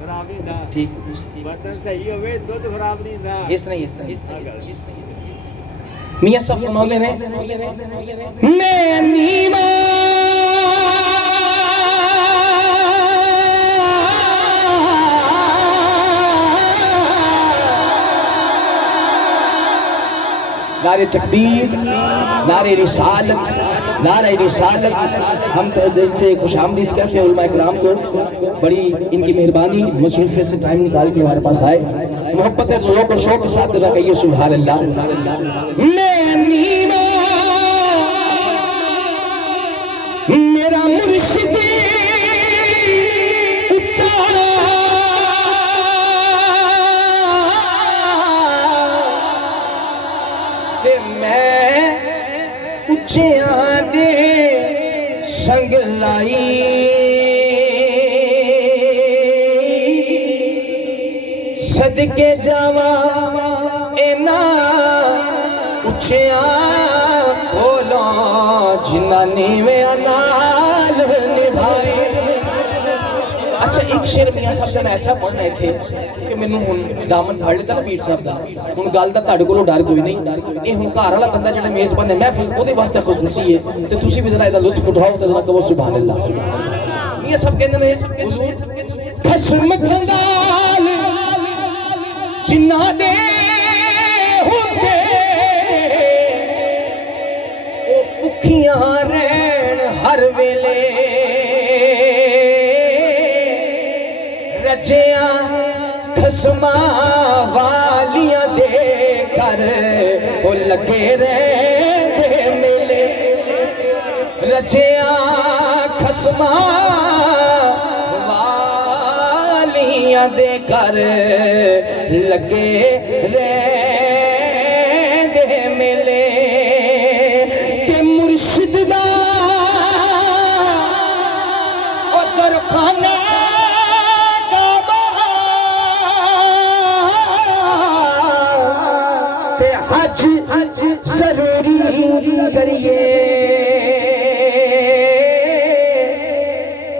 خراب نہیں تھا ٹھیک برتن صحیح ہوئے دودھ خراب نہیں تھا اس طرح میاں صاحب فرماتے ہیں میں نیما نعرہ تکبیر، نعرہ رسالت، نعرہ رسالت. ہم دل سے خوش آمدید کہتے ہیں علماء اکرام کو. بڑی ان کی مہربانی مصروفیت سے ٹائم نکال کے ہمارے پاس آئے. محبت ذوق اور شوق کے ساتھ ذرا کہیے سبحان اللہ. میں نیما میرا مرشد اچھا تے میں اچھیاں دے سنگ لائی صدقے جاواں اینا اچھیاں کھولوں جنہ نیویں نال نبھائے. اچھا ایک شعر میاں صاحب کا میں ایسا پڑھنے تھے کہ میں نے دامن پھڑ لیتا نا پیر صاحب دا. ہن گل دا تہاڈے کولوں ڈر کوئی نہیں. اے ہن گھر والا بندہ جڑا میزبان ہے محفل اودے واسطے خصوصی ہے تے تسی بھی ذرا ادا لطف اٹھاؤ تے ذرا کہو سبحان اللہ. میاں صاحب کہندے نے حضور قسم گندال جنہ دے ہوندے او بھکھیاں رہن ہر ویلے رجیاں خسماں والیاں دے کر او لگے رہندے ملے رجیاں خسماں والیاں دے کر لگے رہندے ملے تے مرشد دا او درخانہ حج ضروری کریے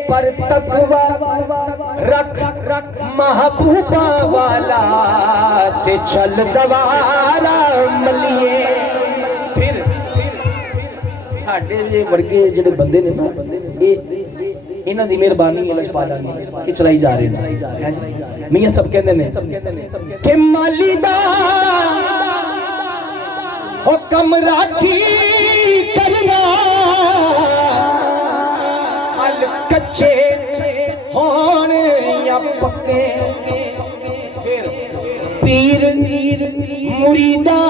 پر تقوی رکھ محبوبہ والا تے چل دوارا ملیے. پھر ساڈے جے ورگے جڑے بندے نے نا انہاں دی مہربانی اللہ سبحانہ دی کہ چلائی جا رہے ہیں. میاں سب کہندے نے کہ مالی دا حکم راکھی کرنا حل کچے ہون یا پکے. پھر پیر مریداں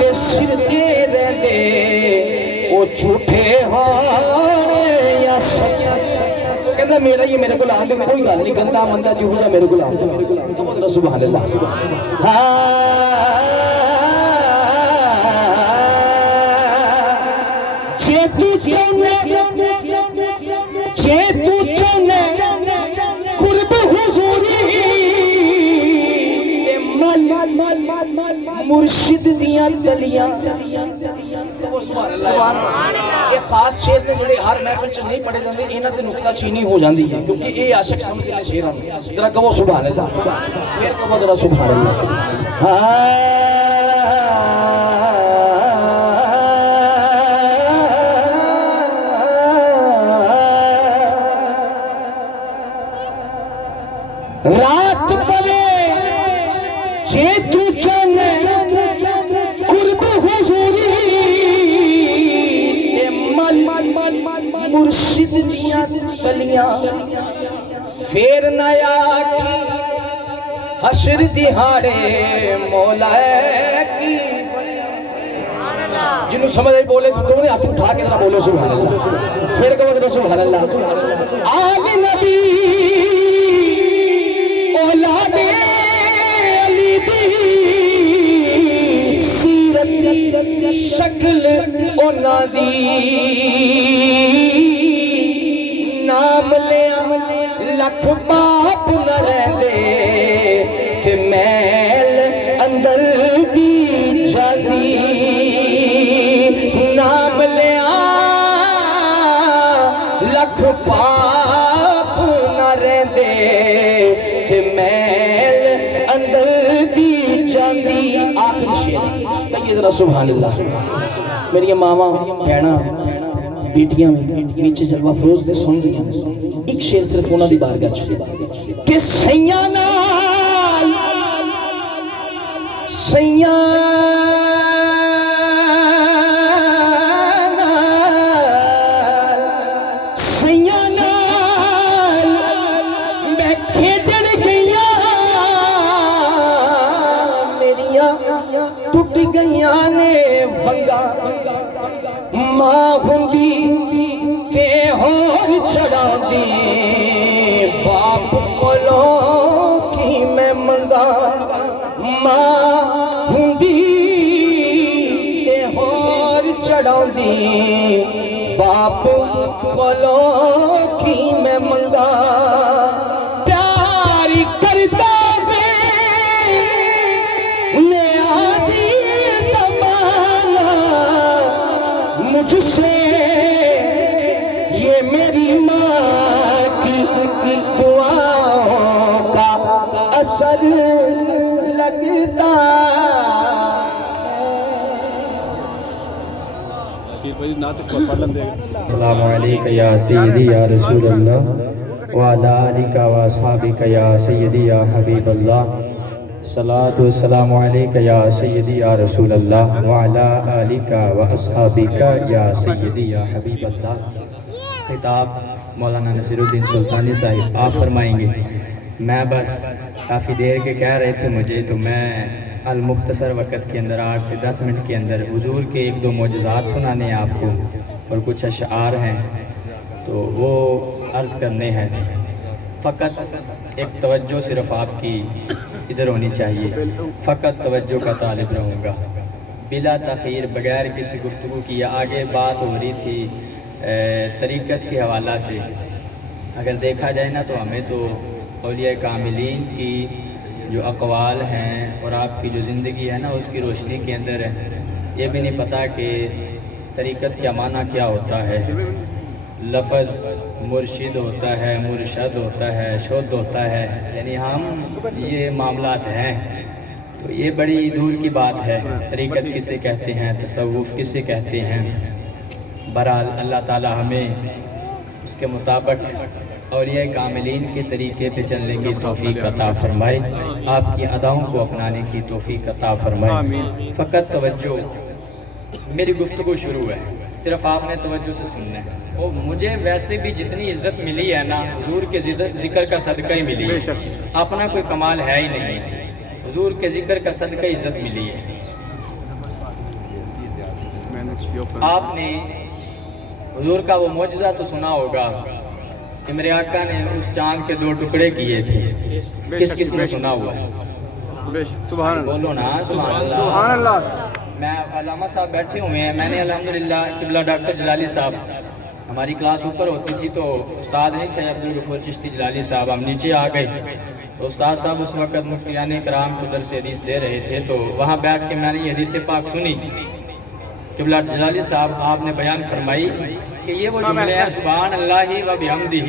دے سر دے رہے او جھوٹے ہون یا سچے. کہندے میرا یہ میرے کو لان دے کوئی گل نہیں گندا مندہ جو ہو جا میرے کو لان دے سبحان اللہ. مرشد دیاں گلیاں یہ خاص شعر نے جڑے ہر محفل چ نہیں پڑھے جاندے انہاں تے نقطہ چینی ہو جاندی ہے کیونکہ اے عاشق سمجھ لے شعر ہیں. ذرا کہو سبحان اللہ. پھر کہو ذرا سبحان اللہ. رات پلے جے تو چاہنے قرب حضوری تے مل مرشد دیاں گلیاں پھر نیا کی حشر دہاڑے مولا کی. جنہوں سمجھ آئی بولے تو نے ہاتھ اٹھا کے ذرا بولے سبحان اللہ. پھر کہو سبحان اللہ. آل نبی اولاد علی دی سیرت شکل اونا دی نام لیا لکھ باپ نہ رہندے تے میل اندر دی جاندی. نام لیا لکھ باپ نہ رہندے تے ذرا سبحان اللہ. میری ماما بہنا بیٹیاں نیچے جلوہ فروز نے سن رہی ہیں. ایک شعر صرف انہاں دی بارگاہ چ کہ سیاں نال سیاں ٹوٹ گئیاں نے ونگا ماں ہندی تے ہور چڑھا دی باپ کولوں کی میں منگا ماں ہندی تے ہور چڑھا دی باپ کولوں کی میں منگا پیار کرتا مجھ سے یہ میری ماں کی دعاؤں کا اثر لگتا. السلام علیکم یا سیدی یا رسول اللہ وعلی آلک و اصحابک یا سیدی یا حبیب اللہ. الصلاۃ والسلام علیک یا سیدی یا رسول اللہ وعلی آلک و اصحابک یا سیدی یا حبیب اللہ. خطاب مولانا نصیر الدین سلطانی صاحب. آپ فرمائیں گے. میں بس کافی دیر کے کہہ رہے تھے مجھے، تو میں المختصر وقت کے اندر 8 سے 10 منٹ کے اندر حضور کے 1-2 معجزات سنانے ہیں آپ کو، اور کچھ اشعار ہیں تو وہ عرض کرنے ہیں. فقط ایک توجہ صرف آپ کی ادھر ہونی چاہیے. فقط توجہ کا طالب رہوں گا بلا تاخیر، بغیر کسی گفتگو کی. آگے بات ہو رہی تھی طریقت کے حوالہ سے. اگر دیکھا جائے نا تو ہمیں تو اولیاء کاملین کی جو اقوال ہیں اور آپ کی جو زندگی ہے نا اس کی روشنی کے اندر یہ بھی نہیں پتہ کہ طریقت کا معنی کیا ہوتا ہے. لفظ مرشد ہوتا ہے، مرشد ہوتا ہے، شد ہوتا ہے، یعنی ہم یہ معاملات ہیں. تو یہ بڑی دور کی بات ہے. طریقت کسے کہتے ہیں، تصوف کسے کہتے ہیں. بہرحال اللہ تعالی ہمیں اس کے مطابق اولیاء کاملین کے طریقے پہ چلنے کی توفیق عطا فرمائے، آپ کی اداؤں کو اپنانے کی توفیق عطا فرمائے. فقط توجہ. میری گفتگو شروع ہے، صرف آپ نے توجہ سے سننا ہے. اور مجھے ویسے بھی جتنی عزت ملی ہے نا حضور کے ذکر کا صدقہ ہی ملی ہے. اپنا کوئی کمال ہے ہی نہیں، حضور کے ذکر کا صدقہ عزت ملی ہے. آپ نے حضور کا وہ معجزہ تو سنا ہوگا کہ میرے آقا نے اس چاند کے 2 ٹکڑے کیے تھے. کس نے سنا ہوا ہے؟ بولو نا سبحان اللہ. میں علامہ صاحب بیٹھے ہوئے ہیں. میں نے الحمدللہ قبلہ ڈاکٹر جلالی صاحب، ہماری کلاس اوپر ہوتی تھی تو استاد نہیں تھے عبدالغفور چشتی جلالی صاحب، ہم نیچے آ گئے. تو استاد صاحب اس وقت مفتیان کرام کو درس حدیث دے رہے تھے. تو وہاں بیٹھ کے میں نے یہ حدیث پاک سنی. قبلہ جلالی صاحب آپ نے بیان فرمائی کہ یہ وہ جملے ہیں سبحان اللہ و بحمدہ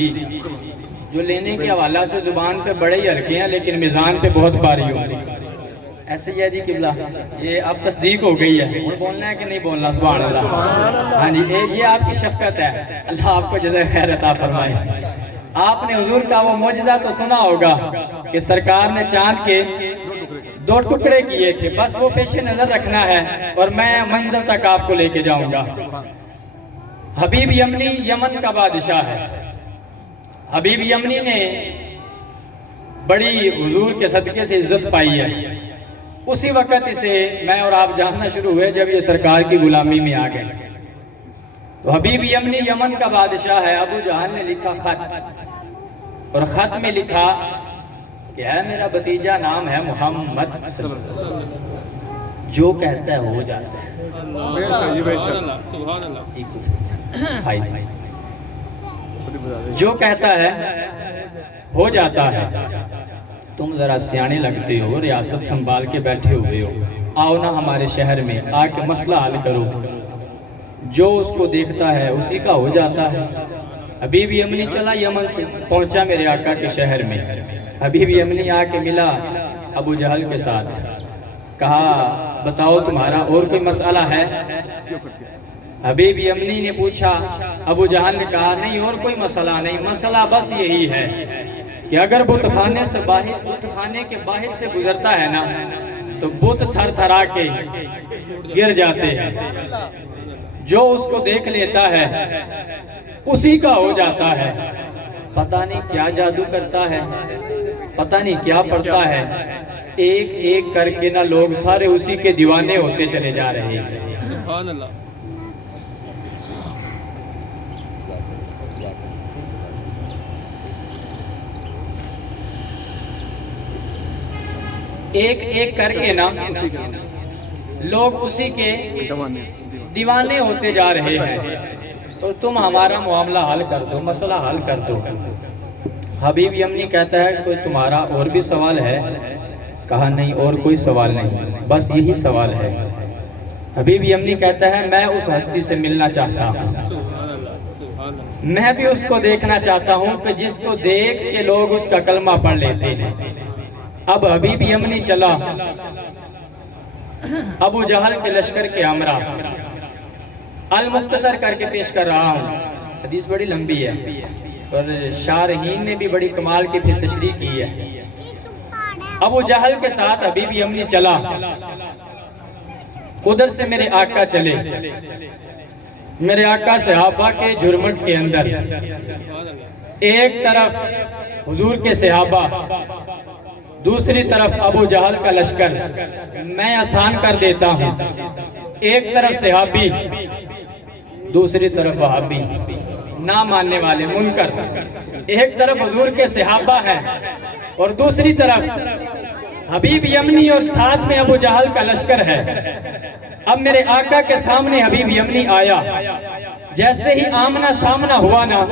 جو لینے کے حوالہ سے زبان پہ بڑے ہی ہلکے ہیں لیکن میزان پہ بہت بھاری ہوگی. ایسے ہی ہے جی قبلہ، یہ اب تصدیق ہو گئی ہے. بولنا ہے کہ نہیں بولنا؟ سبحان اللہ. ہاں جی، یہ آپ کی شفقت ہے. اللہ آپ کو جزائے خیر عطا فرمائے. آپ نے حضور کا وہ معجزہ تو سنا ہوگا کہ سرکار نے چاند کے 2 ٹکڑے کیے تھے. بس وہ پیش نظر رکھنا ہے اور میں منظر تک آپ کو لے کے جاؤں گا. حبیب یمنی یمن کا بادشاہ ہے. حبیب یمنی نے بڑی حضور کے صدقے سے عزت پائی ہے. اسی وقت اسے میں اور آپ جاننا شروع ہوئے جب یہ سرکار کی غلامی میں آ گئے. تو حبیب یمنی یمن کا بادشاہ ہے. ابو جہل نے لکھا خط، اور خط میں لکھا کہ ہے میرا بھتیجا، نام ہے محمد، جو کہتا ہے ہو جاتا ہے. جو کہتا ہے ہو جاتا ہے. تم ذرا سیانے لگتے ہو، ریاست سنبھال کے بیٹھے ہوئے ہو، آؤ نا ہمارے شہر میں آ کے مسئلہ حل کرو. جو اس کو دیکھتا ہے اسی کا ہو جاتا ہے. حبیب یمنی چلا یمن سے، پہنچا میرے آقا کے شہر میں. حبیب یمنی آ کے ملا ابو جہل کے ساتھ. کہا بتاؤ تمہارا اور کوئی مسئلہ ہے؟ حبیب یمنی نے پوچھا، ابو جہل نے کہا نہیں اور کوئی مسئلہ نہیں، مسئلہ بس یہی ہے کہ اگر بت خانے کے باہر سے گزرتا ہے نا تو بت تھر تھرا کے گر جاتے ہیں، جو اس کو دیکھ لیتا ہے اسی کا ہو جاتا ہے۔ پتہ نہیں کیا جادو کرتا ہے، پتہ نہیں کیا پڑتا ہے، ایک ایک کر کے نہ لوگ سارے اسی کے دیوانے ہوتے چلے جا رہے ہیں۔ سبحان اللہ۔ ایک ایک کر کے نا لوگ اسی کے دیوانے ہوتے جا رہے ہیں، اور تم ہمارا معاملہ حل کر دو، مسئلہ حل کر دو۔ حبیب یمنی کہتا ہے کوئی تمہارا اور بھی سوال ہے؟ کہا نہیں اور کوئی سوال نہیں، بس یہی سوال ہے۔ حبیب یمنی کہتا ہے میں اس ہستی سے ملنا چاہتا ہوں، میں بھی اس کو دیکھنا چاہتا ہوں کہ جس کو دیکھ کے لوگ اس کا کلمہ پڑھ لیتے ہیں۔ اب حبیب یمنی چلا ابو جہل کے لشکر کے ہمراہ، المختصر کر کے پیش کر رہا ہوں، حدیث بڑی لمبی ہے اور شارحین نے بھی بڑی کمال کی پھر تشریح کی ہے۔ ابو جہل کے ساتھ حبیب یمنی چلا، ادھر سے میرے آقا چلے، میرے آقا صحابہ کے جھرمٹ کے اندر ایک طرف حضور کے صحابہ، دوسری طرف ابو جہل کا لشکر، میں آسان کر دیتا ہوں، ایک طرف صحابی دوسری طرف وہابی، نہ ماننے والے منکر، ایک طرف حضور کے صحابہ ہیں اور دوسری طرف حبیب یمنی اور ساتھ میں ابو جہل کا لشکر ہے۔ اب میرے آقا کے سامنے حبیب یمنی آیا، جیسے ہی آمنا سامنا ہوا نا،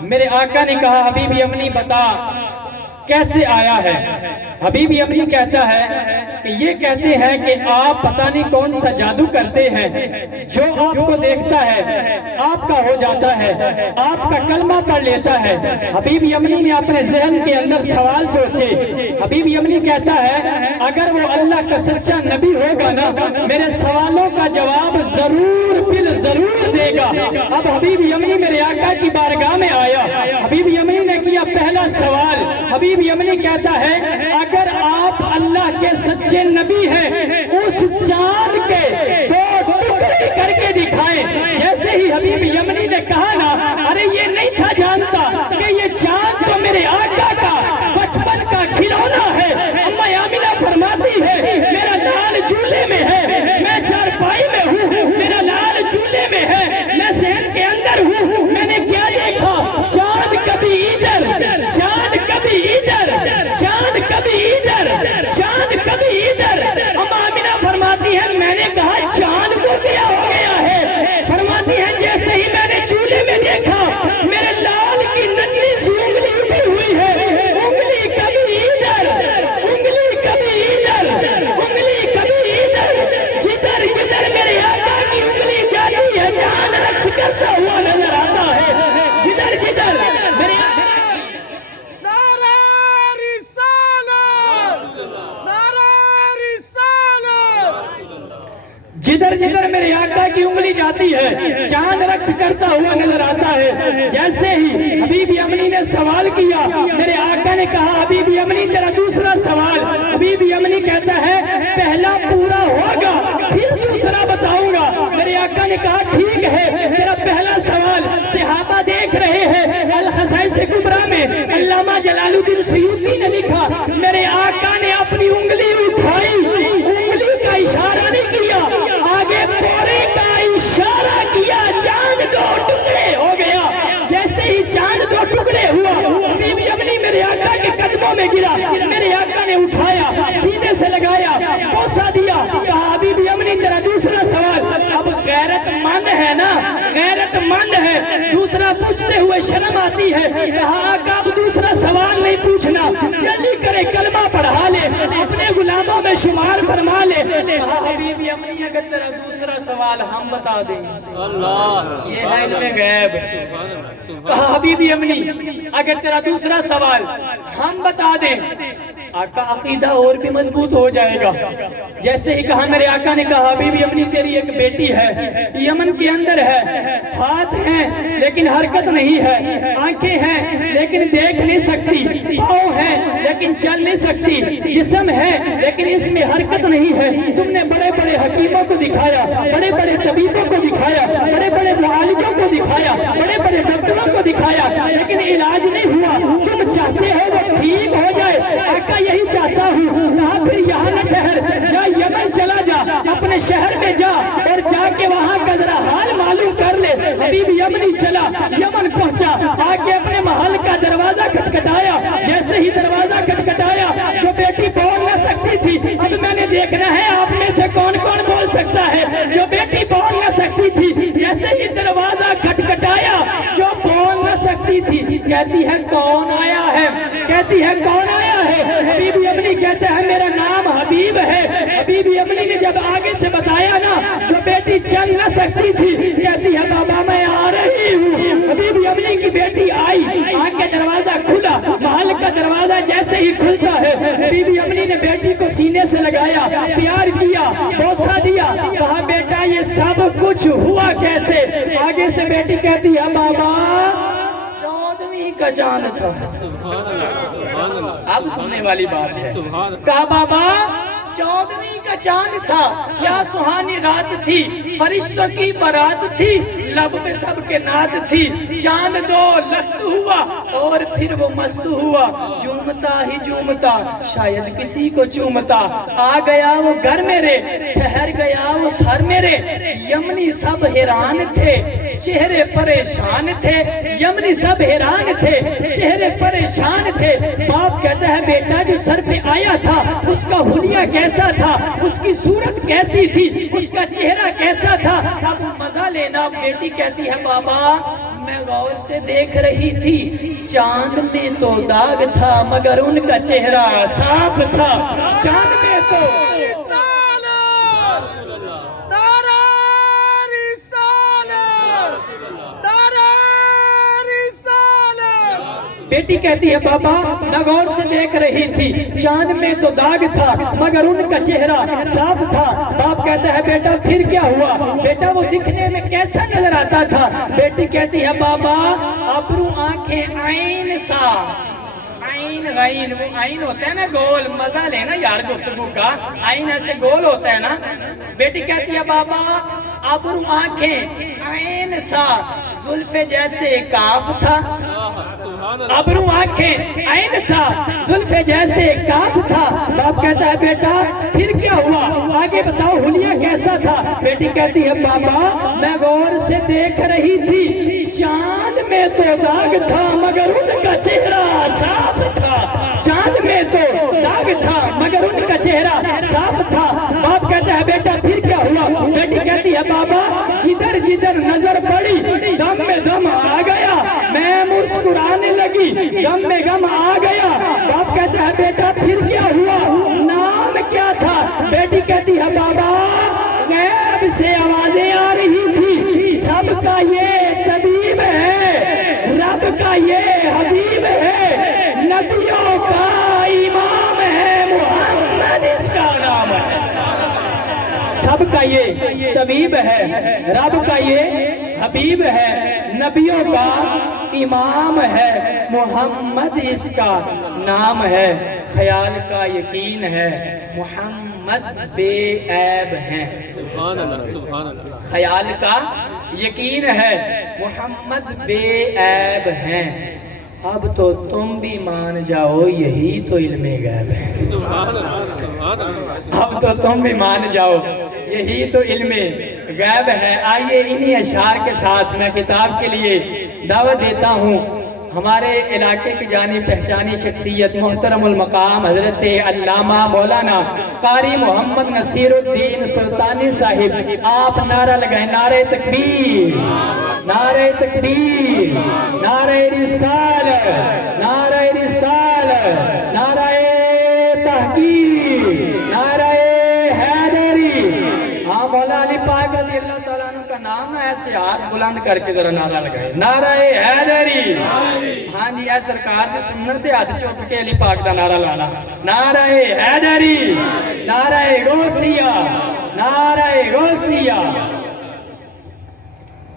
میرے آقا نے کہا حبیب یمنی بتا کیسے آیا ہے؟ حبیب یمنی کہتا ہے کہ یہ کہتے ہیں کہ آپ پتہ نہیں کون سا جادو کرتے ہیں، جو آپ کو دیکھتا ہے آپ کا ہو جاتا ہے، آپ کا کلمہ پڑھ لیتا ہے۔ حبیب یمنی نے اپنے ذہن کے اندر سوال سوچے، حبیب یمنی کہتا ہے اگر وہ اللہ کا سچا نبی ہوگا نا میرے سوالوں کا جواب ضرور بل ضرور دے گا۔ اب حبیب یمنی میرے آقا کی بارگاہ میں آیا، حبیب یمنی نے کیا پہلا سوال، حبیب یمنی کہتا ہے اگر آپ اللہ کے سچے نبی ہیں اس چاند کے دو ٹکڑے کر کے دکھائیں۔ جیسے ہی حبیب یمنی نے کہا نا، ارے یہ نہیں تھا جانتا کہ یہ چاند تو میرے آقا کا بچپن کا کھلونا ہے۔ اما آمینہ فرماتی ہے میرا لال جھولے میں ہے، میں چارپائی میں ہوں، میرا لال جھولے میں ہے، میں صحت کے اندر ہوں، میں نے کیا دیکھا؟ چاند کبھی ادھر، چاند کبھی ادھر، چاند کبھی ادھر، چاند کبھی ادھر۔ اما آمینہ فرماتی ہے میں نے کہا چاند کو کیا ہو گیا ہے؟ فرماتی ہے جیسے ہی میں نے چولہے میں دیکھا میرے لال کی ننھی سی انگلی اٹھی ہوئی ہے، انگلی کبھی ادھر، انگلی کبھی ادھر، انگلی کبھی ادھر، جدھر جدھر میرے آقا کی انگلی جاتی ہے چاند رقص کرتا ہوا نظر آتا ہے، جدھر جدھر میرے جدھر جدھر میرے آقا کی انگلی جاتی ہے چاند رقص کرتا ہوا نظر آتا ہے۔ جیسے ہی حبیب یمنی نے سوال کیا، میرے آقا نے کہا حبیب یمنی تیرا دوسرا سوال۔ حبیب یمنی کہتا ہے پہلا پورا ہوگا پھر دوسرا بتاؤں گا۔ میرے آقا نے کہا ٹھیک ہے تیرا پہلا سوال۔ صحابہ دیکھ رہے ہیں، الخصائص کبریٰ میں علامہ جلال الدین سیوطی نے لکھا میرے آقا نے اپنی انگلی اٹھائی، انگلی کا اشارہ نہیں کیا، آگے پورے کا اشارہ کیا، چاند دو ٹکڑے ہو گیا۔ جیسے ہی چاند دو ٹکڑے ہوا حبیب یمنی میرے آقا کے قدموں میں گرا، میرے آقا نے اٹھایا، سینے سے لگایا، بوسہ دیا، کہا حبیب یمنی تیرا دوسرا سوال۔ اب غیرت مند ہے نا، غیرت مند ہے، دوسرا پوچھتے ہوئے شرم آتی ہے، کہا آقا اب دوسرا سوال نہیں پوچھنا، جلدی کرے کلمہ پڑھا لے، اپنے غلاموں میں شمار فرما لے۔ کہا حبیب یمنی اگر تیرا دوسرا سوال ہم بتا دیں، یہ ہے علم غیب۔ کہا حبیب یمنی اگر تیرا دوسرا سوال ہم بتا دیں آقا عقیدہ اور بھی مضبوط ہو جائے گا. جیسے ہی کہا میرے آقا نے کہا بی بی اپنی تیری ایک بیٹی ہے, یمن کے اندر ہے, ہاتھ ہیں لیکن حرکت نہیں ہے, آنکھیں ہیں لیکن دیکھ نہیں سکتی, پاؤں ہیں لیکن چل نہیں سکتی, جسم ہے لیکن اس میں حرکت نہیں ہے. تم نے بڑے بڑے حکیموں کو دکھایا, بڑے بڑے طبیبوں کو دکھایا, بڑے بڑے معالجوں کو دکھایا, بڑے بڑے ڈاکٹروں کو دکھایا, لیکن علاج نہیں ہوا. تم چاہتے ہو وہ ٹھیک ہو جائے. آقا یہی چاہتا ہوں. کہا پھر یہاں نہ ٹھہر, جا یمن چلا جا, اپنے شہر میں جا اور جا کے وہاں کا ذرا حال معلوم کر لے. حبیب یمنی چلا, یمن پہنچا, آ کے اپنے محل کا دروازہ کھٹکھٹایا. جیسے ہی دروازہ کھٹکھٹایا, جو بیٹی بول نہ سکتی تھی, اب میں نے دیکھنا ہے آپ میں سے کون کون بول سکتا ہے. جو بیٹی بول نہ سکتی تھی, جیسے ہی دروازہ کھٹکھٹایا, جو بول نہ سکتی تھی, کہتی ہے کون آیا ہے, کہتی ہے کون آیا ہے. حبیب یمنی کہتا ہے میرا نام حبیب ہے. حبیب یمنی نے جب آگے سے بتایا نا, جو بیٹی چل نہ سکتی تھی, کہتی ہے بابا میں آ رہی ہوں. حبیب یمنی کی بیٹی آئی, آ کے دروازہ کھلا. محل کا دروازہ جیسے ہی کھلتا ہے, حبیب یمنی نے بیٹی کو سینے سے لگایا, پیار کیا, بوسہ دیا, کہا بیٹا یہ سب کچھ ہوا کیسے. آگے سے بیٹی کہتی ہے بابا 14ویں کا چاند تھا. اب سننے والی بات ہے. کہا بابا 14ویں کا چاند تھا, کیا سہانی رات تھی, فرشتوں کی بارات تھی, لب پہ سب کے نعت تھی. چاند دو لخت ہوا اور پھر وہ مست ہوا, جومتا ہی جومتا شاید کسی کو چومتا. آ گیا وہ گھر میرے, ٹھہر گیا وہ سر میرے. یمنی سب حیران تھے, چہرے پریشان تھے. یمنی سب حیران تھے, چہرے پریشان تھے. باپ کہتا ہے بیٹا جو سر پہ آیا تھا اس کا حلیہ کیسا تھا, اس کی صورت کیسی تھی, اس کا چہرہ کیسا تھا, اب مزہ لینا. بیٹی کہتی ہے بابا میں غور سے دیکھ رہی تھی, چاند میں تو داغ تھا مگر ان کا چہرہ صاف تھا. چاند میں تو بیٹی کہتی ہے بابا میں غور سے دیکھ رہی تھی, چاند میں تو داغ تھا مگر ان کا چہرہ صاف تھا. باپ کہتا ہے بیٹا پھر کیا ہوا, بیٹا وہ دکھنے میں کیسا نظر آتا تھا. بیٹی کہتی ہے بابا ابرو آنکھیں عین سا, عین غین, وہ عین ہوتا ہے نا گول, مزہ لینا یار گفتگو کا, عین ایسے گول ہوتا ہے نا. بیٹی کہتی ہے بابا ابرو آنکھیں عین سا, زلفے جیسے کاف تھا. ابرو آنکھیں عین سا, زلفے جیسے کاف تھا. باپ کہتا ہے بیٹا پھر کیا ہوا, آگے بتاؤ حلیہ کیسا تھا. بیٹی کہتی ہے بابا میں غور سے دیکھ رہی تھی, چاند میں تو داغ تھا مگر ان کا چہرہ صاف تھا. چاند میں تو داغ تھا مگر ان کا چہرہ صاف تھا. باپ کہتا ہے بیٹا پھر کیا ہوا. بیٹی کہتی ہے بابا جدھر جدھر نظر پڑی دم میں دم آ گیا, میں مسکرانے لگی, غم میں غم آ گیا. باپ کہتا ہے بیٹا پھر کیا ہوا, نام کیا تھا. بیٹی کہتی ہے بابا غیب سے آوازیں آ رہی تھی, سب کا یہ طبیب ہے, رب کا یہ حبیب ہے, نبیوں کا امام ہے, محمد اس کا نام ہے. سب کا یہ طبیب ہے, رب کا یہ حبیب ہے, نبیوں کا امام ہے, محمد اس کا نام ہے. خیال کا یقین ہے, محمد بے عیب ہیں. خیال کا یقین ہے, محمد بے عیب ہیں. اب تو تم بھی مان جاؤ یہی تو علم غیب ہے. اب تو تم بھی مان جاؤ یہی تو علم غیب ہے. آئیے انہی اشعار کے ساتھ میں کتاب کے لیے دعوت دیتا ہوں ہمارے علاقے کی جانی پہچانی شخصیت محترم المقام حضرت علامہ مولانا قاری محمد نصیر الدین سلطانی صاحب. آپ نعرہ لگائیں, نعرہ تکبیر, نعرہ تکبیر, نعرہ رسالت, نعرہ رسالت, نعرہ تحقیق, نعرہ حیدری. ہاں مولا علی پاک رضی اللہ تعالیٰ عنہ کا نام ہے، ایسے ہاتھ بلند کر کے ذرا نعرہ لگائے، نعرہ حیدری۔ ہاں جی، اے سرکار دے سنت ہاتھ چک کے علی پاک دا نعرہ لانا، نعرہ حیدری، نعرہ غوثیہ، نعرہ غوثیہ۔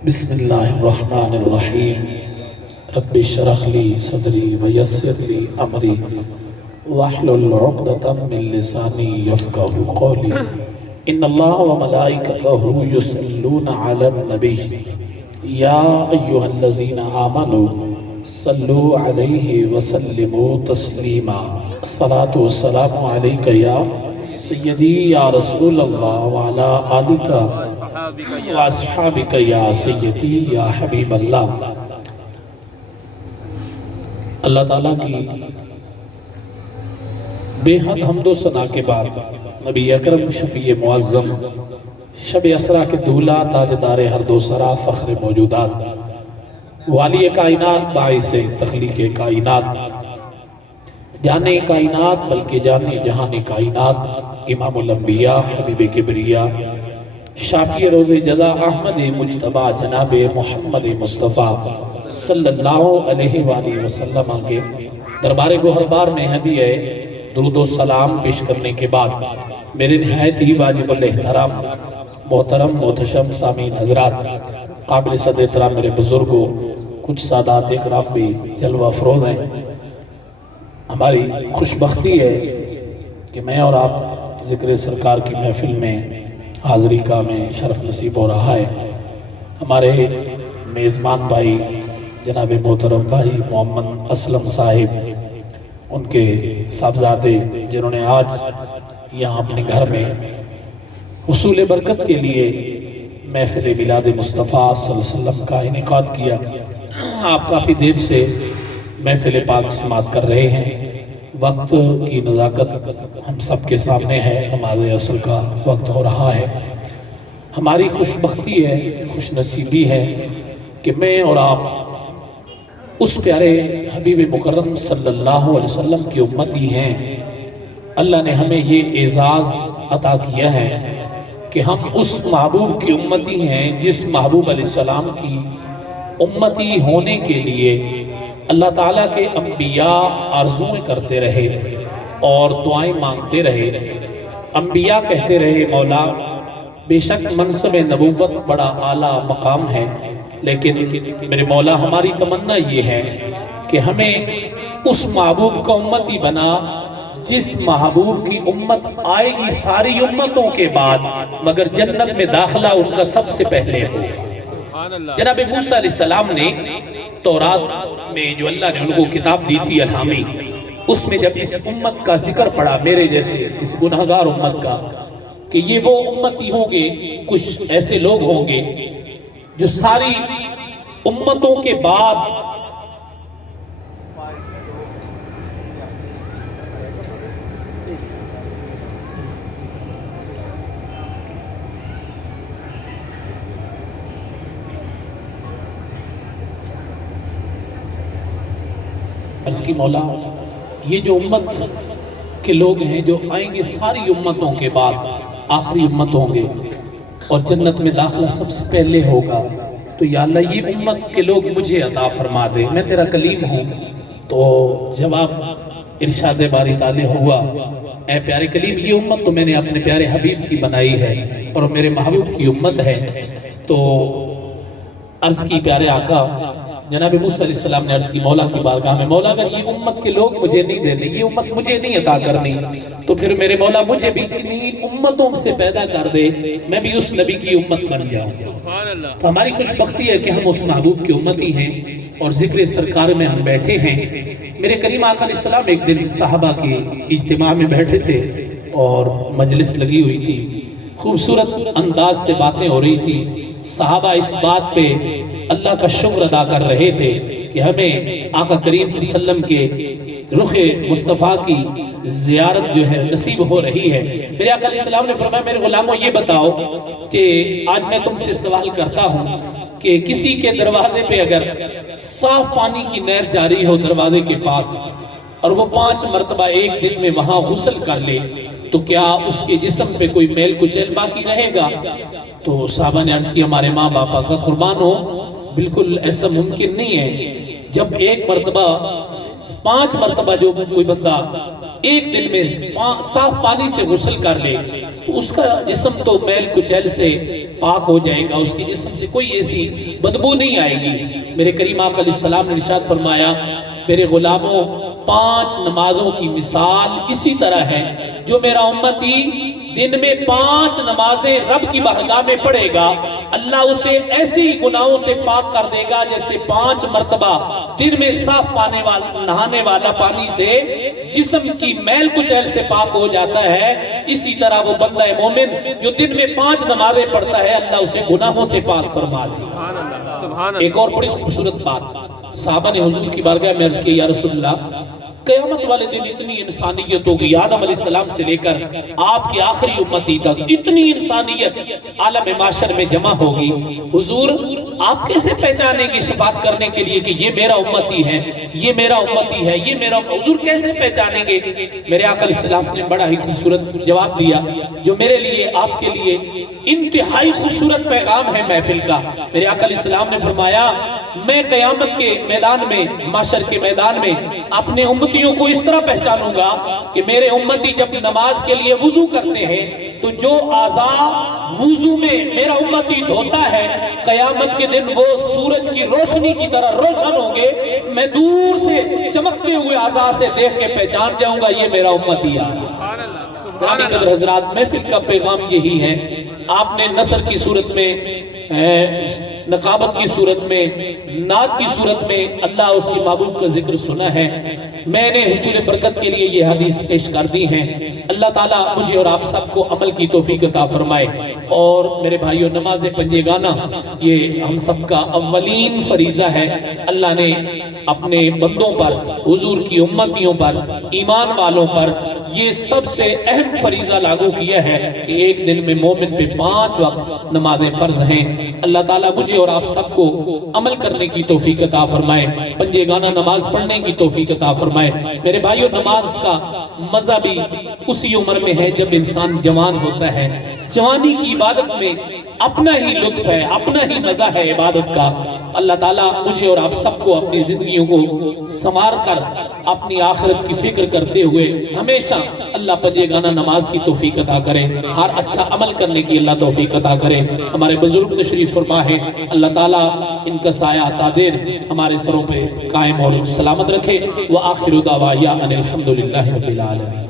بسم اللہ الرحمن الرحیم رب اشرح لی صدری ویسر لی امری واحلل عقدۃ من لسانی یفقہوا قولی ان اللہ وملائکتہ یصلون علی النبی یا ایہا الذین آمنوا صلوا علیہ وسلموا تسلیما الصلاة والسلام علیک یا سیدی یا رسول اللہ وعلا آلک واصحابک یا سیدی یا حبیب اللہ۔ اللہ تعالیٰ کی بے حد حمد و ثنا کے بعد نبی اکرم شفیع معظم شب اسرا کے دولہ تاجدار ہر دو سرا فخر موجودات والی کائنات باعث تخلیق کائنات جانے کائنات بلکہ جانے جہان کائنات امام الانبیاء حبیب کبریاء شافی روز جزا احمد مجتبہ جناب محمد مصطفیٰ صلی اللہ علیہ وآلہ وسلم کے دربار گوہربار میں ہدیہ درود و سلام پیش کرنے کے بعد میرے نہایت ہی واجب الاحترام محترم محتشم سامعین حضرات، قابل صد احترام میرے بزرگوں، کچھ سادات اکرام بھی جلوہ افروز ہیں۔ ہماری خوش بختی ہے کہ میں اور آپ ذکر سرکار کی محفل میں حاضری کا میں شرف نصیب ہو رہا ہے۔ ہمارے میزبان بھائی جناب محترم بھائی محمد اسلم صاحب، ان کے صاحبزادے جنہوں نے آج یہاں اپنے گھر میں حصول برکت کے لیے محفل میلاد مصطفیٰ صلی اللہ علیہ وسلم کا انعقاد کیا۔ آپ کافی دیر سے محفل پاک سماعت کر رہے ہیں، وقت کی نزاکت ہم سب کے سامنے ہے، نماز عصر کا وقت ہو رہا ہے۔ ہماری خوش بختی ہے، خوش نصیبی ہے کہ میں اور آپ اس پیارے حبیب مکرم صلی اللہ علیہ وسلم کی امتی ہیں۔ اللہ نے ہمیں یہ اعزاز عطا کیا ہے کہ ہم اس محبوب کی امتی ہیں جس محبوب علیہ السلام کی امتی ہونے کے لیے اللہ تعالیٰ کے انبیاء آرزویں کرتے رہے اور دعائیں مانگتے رہے۔ انبیاء کہتے رہے مولا بے شک منصب نبوت بڑا اعلیٰ مقام ہے، لیکن میرے مولا ہماری تمنا یہ ہے کہ ہمیں اس محبوب کا امتی بنا جس محبوب کی امت آئے گی ساری امتوں کے بعد، مگر جنت میں داخلہ ان کا سب سے پہلے ہوگا۔ جناب موسیٰ علیہ السلام نے تورات میں جو اللہ نے ان کو کتاب دی تھی الہامی، اس میں جب اس امت کا ذکر پڑا، میرے جیسے اس گناہگار امت کا، کہ یہ وہ امتی ہوں گے، کچھ ایسے لوگ ہوں گے جو ساری امتوں کے بعد عرض کی مولا یہ جو امت کے لوگ ہیں جو آئیں گے ساری امتوں کے بعد آخری امت ہوں گے اور جنت میں داخلہ سب سے پہلے ہوگا، تو یا اللہ یہ امت کے لوگ مجھے عطا فرما دے، میں تیرا کلیم ہوں۔ تو جواب ارشاد باری تعالیٰ ہوا، اے پیارے کلیم یہ امت تو میں نے اپنے پیارے حبیب کی بنائی ہے اور میرے محبوب کی امت ہے۔ تو عرض کی پیارے آقا جناب موسیٰ علیہ السلام نے عرض کی مولا کی بارگاہ میں، مولا اگر یہ امت کے لوگ مجھے نہیں دینے، یہ امت مجھے نہیں عطا کرنی، تو پھر میرے مولا مجھے بھی اتنی امتوں سے پیدا کر دے، میں بھی اس نبی کی امت بن جاؤں۔ تو ہماری خوش بختی ہے کہ ہم اس محبوب کی امتی ہیں اور ذکر سرکار میں ہم بیٹھے ہیں۔ میرے کریم آقا علیہ السلام ایک دن صحابہ کے اجتماع میں بیٹھے تھے اور مجلس لگی ہوئی تھی، خوبصورت انداز سے باتیں ہو رہی تھی۔ صحابہ اس بات پہ اللہ کا شکر ادا کر رہے تھے کہ ہمیں آقا کریم صلی اللہ علیہ وسلم کے رخ مصطفیٰ کی زیارت جو ہے نصیب ہو رہی ہے۔ میرے آقا علیہ السلام نے فرمایا میرے غلاموں یہ بتاؤ کہ آج میں تم سے سوال کرتا ہوں کہ کسی کے دروازے پہ اگر صاف پانی کی نہر جاری ہو دروازے کے پاس اور وہ 5 مرتبہ ایک دن میں وہاں غسل کر لے تو کیا اس کے جسم پہ کوئی میل کچیل باقی رہے گا؟ تو صحابہ نے عرض کی ہمارے ماں باپا کا قربان ہو، بالکل ایسا ممکن نہیں ہے۔ جب ایک مرتبہ 5 مرتبہ جو کوئی بندہ ایک دن میں صاف پانی سے غسل کر لے تو اس کا جسم تو میل کچیل سے پاک ہو جائے گا، اس کے جسم سے کوئی ایسی بدبو نہیں آئے گی۔ میرے کریم آقا علیہ السلام نے ارشاد فرمایا، میرے غلاموں 5 نمازوں کی مثال اسی طرح ہے، جو میرا امتی دن میں 5 نمازیں رب کی بارگاہ میں پڑھے گا، اللہ اسے ایسی گناہوں سے پاک کر دے گا جیسے 5 مرتبہ دن میں صاف نہانے والا پانی سے جسم کی میل کچیل سے پاک ہو جاتا ہے، اسی طرح وہ بندہ مومن جو دن میں 5 نمازیں پڑھتا ہے اللہ اسے گناہوں سے پاک فرما دے گا۔ ایک اور بڑی خوبصورت بات، صحابہ نے حضور کی بارگاہ میں عرض کی، یا رسول اللہ قیامت والے دن اتنی انسانیت ہوگی، آدم علیہ السلام سے لے کر آپ کی آخری امتی تک اتنی انسانیت عالم معاشر میں جمع ہوگی، حضور آپ کیسے پہچانیں گے شفاعت کرنے کے لیے کہ یہ میرا امتی ہے، یہ میرا امتی ہے، یہ میرا، حضور کیسے پہچانیں گے؟ میرے آقا علیہ السلام نے بڑا ہی خوبصورت جواب دیا جو میرے لیے آپ کے لیے انتہائی خوبصورت پیغام ہے محفل کا۔ میرے آقا علیہ السلام نے فرمایا، میں قیامت کے میدان میں، معاشر کے میدان میں اپنے امتیوں کو اس طرح پہچانوں گا کہ میرے امتی جب نماز کے لیے وضو کرتے ہیں تو جو اعضاء وضو میں میرا امتی دھوتا ہے قیامت کے دن وہ سورج کی روشنی کی طرح روشن ہوں گے، میں دور سے چمکتے ہوئے اعضاء سے دیکھ کے پہچان جاؤں گا یہ میرا امتی آ رہا۔ برانی قدر حضرات، محفل کا پیغام یہی ہے، آپ نے نصر کی صورت میں، نقابت کی صورت میں، نعت کی صورت میں اللہ اس کی محبوب کا ذکر سنا ہے۔ میں نے حصول برکت کے لیے یہ حدیث پیش کر دی ہیں۔ اللہ تعالیٰ مجھے اور آپ سب کو عمل کی توفیق عطا فرمائے۔ اور میرے بھائیو، نماز پنجے گانا یہ ہم سب کا اولین فریضہ ہے۔ اللہ نے اپنے بندوں پر، حضور کی امتیوں پر، ایمان والوں پر یہ سب سے اہم فریضہ لاگو کیا ہے کہ ایک دن میں مومن پہ 5 وقت نمازیں فرض ہیں۔ اللہ تعالیٰ مجھے اور آپ سب کو عمل کرنے کی توفیق عطا فرمائے، پنجے گانا نماز پڑھنے کی توفیق عطا فرمائے۔ میرے بھائیو، نماز کا مزہ بھی اسی عمر میں ہے جب انسان جوان ہوتا ہے۔ جوانی کی عبادت میں اپنا ہی لطف ہے، اپنا ہی مزہ ہے عبادت کا۔ اللہ تعالیٰ مجھے اور آپ سب کو اپنی زندگیوں کو سنوار کر اپنی آخرت کی فکر کرتے ہوئے ہمیشہ اللہ پنجے گانا نماز کی توفیق عطا کرے، ہر اچھا عمل کرنے کی اللہ توفیق عطا کرے۔ ہمارے بزرگ تشریف فرما ہے، اللہ تعالیٰ ان کا سایہ تادیر ہمارے سروں پہ قائم اور سلامت رکھے۔ وآخر دعوانا ان الحمدللہ رب العالمین۔